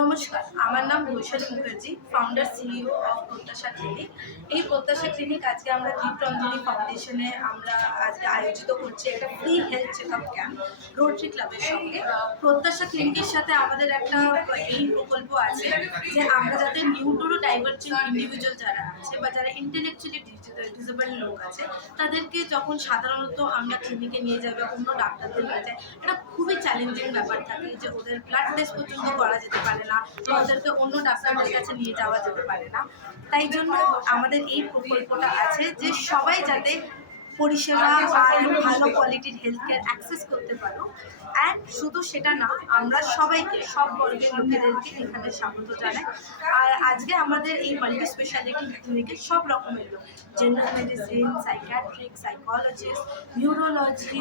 নমস্কার, আমার নাম Baishali Mukherjee, founder CEO of Pratyasha clinic. এই প্রত্যাশা ক্লিনিক আজকে আমরা দীপরঞ্জনী ফাউন্ডেশনে আমরা আজকে আয়োজিত করছি একটা free health checkup camp rotary ক্লাবের সঙ্গে। প্রত্যাশা ক্লিনিকের সাথে আমাদের একটা এই প্রকল্প আছে যে আমরা যাতে নিউরো ডাইভার্জেন্ট ইন্ডিভিজুয়াল যারা আছে বা যারা ইন্টেলেকচুয়ালি ডিসেবল লোক আছে তাদেরকে যখন সাধারণত আমরা ক্লিনিকে নিয়ে যাই বা অন্য ডাক্তারদের নিয়ে যাই, এটা খুবই চ্যালেঞ্জিং ব্যাপার থাকে যে ওদের ব্লাড টেস্ট পর্যন্ত করা যেতে পারে না বা ওদেরকে অন্য ডাক্তারদের কাছে নিয়ে যাওয়া যেতে পারে না। তাই জন্য আমাদের এই প্রকল্পটা আছে যে সবাই যাতে পরিষেবা আর ভালো কোয়ালিটির হেলথ কেয়ার অ্যাক্সেস করতে পারো। অ্যান্ড শুধু সেটা না, আমরা সবাইকে সব বর্গের লোকেদেরকে এখানে স্বাগত জানাই। আর আজকে আমাদের এই মাল্টি স্পেশালিটি ক্লিনিকে সব রকমের লোক, general medicine, psychiatric, psychologist, neurology,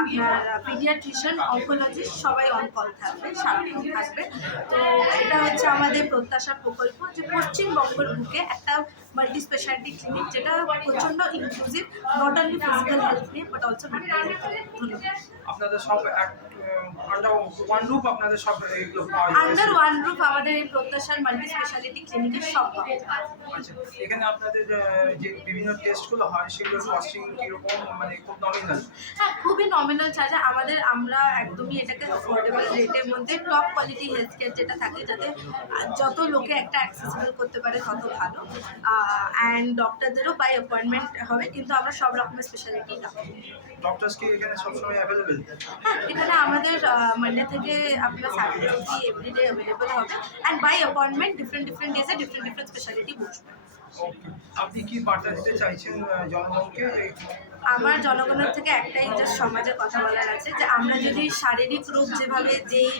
আপনার পিডিয়াট্রিশিয়ান, অনকোলজিস্ট সবাই অন কল থাকবে, সারাক্ষণ থাকবে। তো এটা হচ্ছে আমাদের প্রত্যাশা প্রকল্প যে পশ্চিমবঙ্গের বুকে একটা মাল্টি স্পেশালিটি ক্লিনিক যেটা প্রচণ্ড inclusive, not only physical health নিয়ে বাট অলসো মেন্টাল হেলথ। ধন্যবাদ। আপনাদের সব আন্ডার ওয়ান রুফ আপনাদের সব এগুলো পাওয়া যায়? আন্ডার ওয়ান রুফ আমাদের এই প্রত্যাশার মাল্টি স্পেশালিটি ক্লিনিকের সব পাওয়া যায়। আচ্ছা, এখানে আপনাদের যে বিভিন্ন টেস্টগুলো হয় সেগুলোর কস্টিং কীরকম, মানে খুব নমিনাল? হ্যাঁ, খুবই নমিনাল চার্জে আমাদের, আমরা একদমই এটাকে অ্যাফোর্ডেবল রেটের মধ্যে টপ কোয়ালিটি হেলথ কেয়ার যেটা থাকে, যাতে যত লোকে একটা অ্যাক্সেসিবল করতে পারে তত ভালো। অ্যান্ড ডক্টরদেরও বাই অ্যাপয়েন্টমেন্ট হবে, কিন্তু আমরা সব রকমের স্পেশালিটি রাখি। ডক্টরস কি এখানে সবসময় অ্যাভেলেবেল? হ্যাঁ, এখানে আমাদের মানডে থেকে আপনার স্যাটারডে অবধি এভরিডে অ্যাভেলেবল হবে। অ্যান্ড বাই অ্যাপয়েন্টমেন্ট ডিফারেন্ট ডেজে ডিফারেন্ট স্পেশালিটি বসবে। ওকে, আপনি কি বার্তা দিতে চাইছেন জনগণকে? আমার জনগণের থেকে একটাই জাস্ট সমাজে কথা বলার আছে যে আমরা যদি শারীরিক রোগ যেভাবে যেই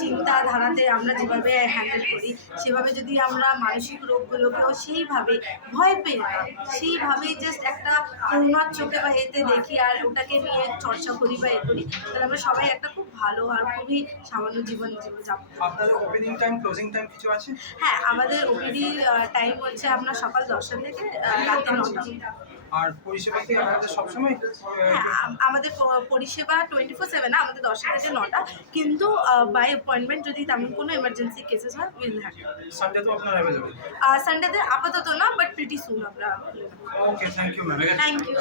চিন্তাধারাতে আমরা যেভাবে হ্যান্ডেল করি, সেভাবে যদি আমরা মানসিক রোগগুলোকেও সেইভাবে ভয় পেয়ে না, সেইভাবেই জাস্ট একটা করুণার চোখে বা এতে দেখি আর ওটাকে নিয়ে চর্চা করি বা করি, তাহলে আমরা সবাই একটা খুব ভালো আর খুবই সামান্য জীবন যাপন। আপনাদের ওপেনিং টাইম, ক্লোজিং টাইম কিছু আছে? হ্যাঁ, আমাদের ওপিডি টাইম হচ্ছে আপনার সকাল 10টা থেকে রাতে 9টা। আর পরিষেবা কি আপনাদের সবসময়? হ্যাঁ, আমাদের পরিষেবা 24/7 না, আমাদের 10টা থেকে 9টা, কিন্তু বাই অ্যাপয়েন্টমেন্ট যদি তেমন কোনো এমার্জেন্সি কেসেস হয় উইল হ্যাভ। সানডে তো আপনার অ্যাভেলেবেল? সানডেতে আপাতত না, বাট প্রিটি সুন আমরা। Okay, thank you ma'am. Thank you.